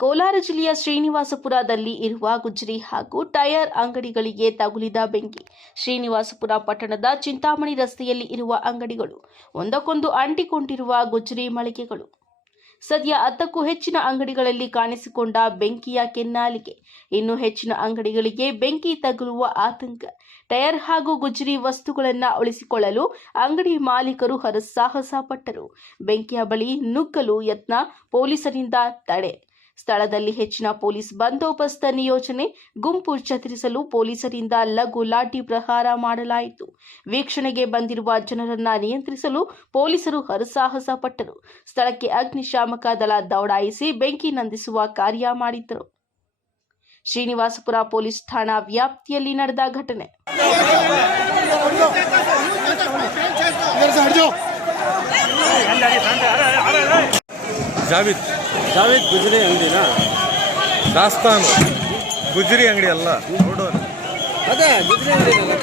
ಕೋಲಾರ ಜಿಲ್ಲೆಯ ಶ್ರೀನಿವಾಸಪುರದಲ್ಲಿ ಇರುವ ಗುಜರಿ ಹಾಗೂ ಟೈರ್ ಅಂಗಡಿಗಳಿಗೆ ತಗುಲಿದ ಬೆಂಕಿ. ಶ್ರೀನಿವಾಸಪುರ ಪಟ್ಟಣದ ಚಿಂತಾಮಣಿ ರಸ್ತೆಯಲ್ಲಿ ಇರುವ ಅಂಗಡಿಗಳು ಒಂದಕ್ಕೊಂದು ಅಂಟಿಕೊಂಡಿರುವ ಗುಜರಿ ಮಳಿಗೆಗಳು. ಸದ್ಯ 10ಕ್ಕೂ ಹೆಚ್ಚಿನ ಅಂಗಡಿಗಳಲ್ಲಿ ಕಾಣಿಸಿಕೊಂಡ ಬೆಂಕಿಯ ಕೆನ್ನಾಲಿಗೆ. ಇನ್ನು ಹೆಚ್ಚಿನ ಅಂಗಡಿಗಳಿಗೆ ಬೆಂಕಿ ತಗುಲುವ ಆತಂಕ. ಟೈರ್ ಹಾಗೂ ಗುಜರಿ ವಸ್ತುಗಳನ್ನು ಉಳಿಸಿಕೊಳ್ಳಲು ಅಂಗಡಿ ಮಾಲೀಕರು ಹರಸಾಹಸ ಪಟ್ಟರು. ಬೆಂಕಿಯ ಬಳಿ ನುಗ್ಗಲು ಯತ್ನ, ಪೊಲೀಸರಿಂದ ತಡೆ. ಸ್ಥಳದಲ್ಲಿ ಹೆಚ್ಚಿನ ಪೊಲೀಸ್ ಬಂದೋಬಸ್ತ್ ನಿಯೋಜನೆ. ಗುಂಪು ಚದುರಿಸಲು ಪೊಲೀಸರಿಂದ ಲಘು ಲಾಠಿ ಪ್ರಹಾರ ಮಾಡಲಾಯಿತು. ವೀಕ್ಷಣೆಗೆ ಬಂದಿರುವ ಜನರನ್ನ ನಿಯಂತ್ರಿಸಲು ಪೊಲೀಸರು ಹರಸಾಹಸ ಪಟ್ಟರು. ಸ್ಥಳಕ್ಕೆ ಅಗ್ನಿಶಾಮಕ ದಳ ದೌಡಾಯಿಸಿ ಬೆಂಕಿ ನಂದಿಸುವ ಕಾರ್ಯ ಮಾಡಿದ್ದರು. ಶ್ರೀನಿವಾಸಪುರ ಪೊಲೀಸ್ ಠಾಣಾ ವ್ಯಾಪ್ತಿಯಲ್ಲಿ ನಡೆದ ಘಟನೆ. ಜಾವೇದ್ ಗುಜರಿ ಅಂಗಡಿನಾ? ದಾಸ್ತಾನು ಗುಜರಿ ಅಂಗಡಿ ಅಲ್ಲ, ಅದೇ ಗುಜರಿ ಅಂಗಡಿ